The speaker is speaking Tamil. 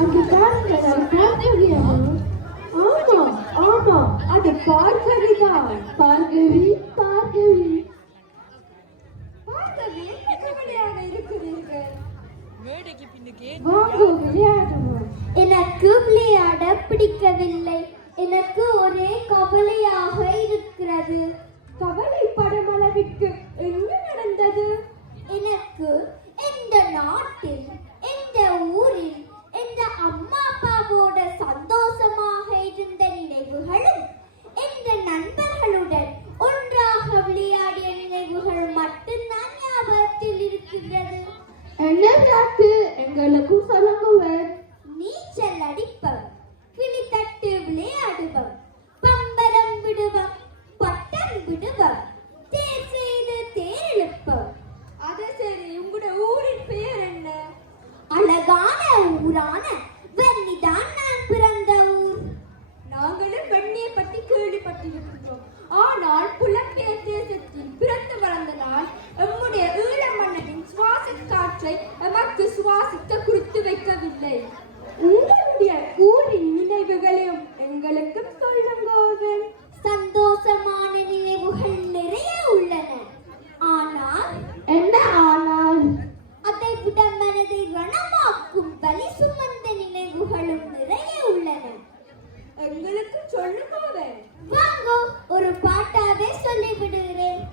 அங்கு பாருங்கள் பார்க்கவியா? ஆமா ஆமா, அது பார்க்கவிதான். பார்க்கவி பார்க்கவி பார்க்கவி, என்ன கவலையாக இருக்கிறீர்கள்? வாங்க விளையாடுவோம். எனக்கு விளையாட பிடிக்கவில்லை. எனக்கு ஒரே கவலையாக இருக்கிறது. கவலைப்படும் அளவிற்கு என்ன நடந்தது? எனக்கு இந்த நாட்டில், இந்த ஊரில், இந்த அம்மா அப்பாவோட சந்தோஷமாக இருந்த நினைவுகளும், இந்த நண்பர்களுடன் ஒன்றாக விளையாடிய நினைவுகள் மட்டும்தான் ஞாபகத்தில் இருக்கின்றது. என்ன விளையாட்டு? எங்களுக்கும் சொல்லுங்கள். நீச்சல் அடிப்போம், கிளித்தட்டு விளையாடுவோம், பம்பரம் விடுவோம், பட்டம் விடுவோம், தேர் செய்து தேர் இழுப்போம். அது சரி, உங்களோட ஊரின் பெயர் என்ன? அழகான ஊரான வெண்ணிதான் நான் பிறந்த ஊர். நாங்களும் வெண்ணியை பற்றி கேள்விப்பட்டிருக்கிறோம். ஆனால் புலம்பெயர் தேசத்தில் பிறந்து வளர்ந்த நான் நம்முடைய ஈழ மன்னனின் சுவாச காற்றை எமக்கு சுவாசிக்க குறித்து வைக்கவில்லை. உங்களுடைய ஊரின் நினைவுகளையும் எங்களுக்கும் சொல்லுங்கள். சந்தோஷமான நினைவுகள் நிறைய உள்ளன. ஆனால் என்ன ஆனால்? அதை விட மனதை ரணமாக்கும் வலி சுமந்த நினைவுகளும் நிறைய உள்ளன. எங்களுக்கு சொல்லுங்கள். வாங்கோ, ஒரு பாட்டாவே சொல்லி விடுகிறேன்.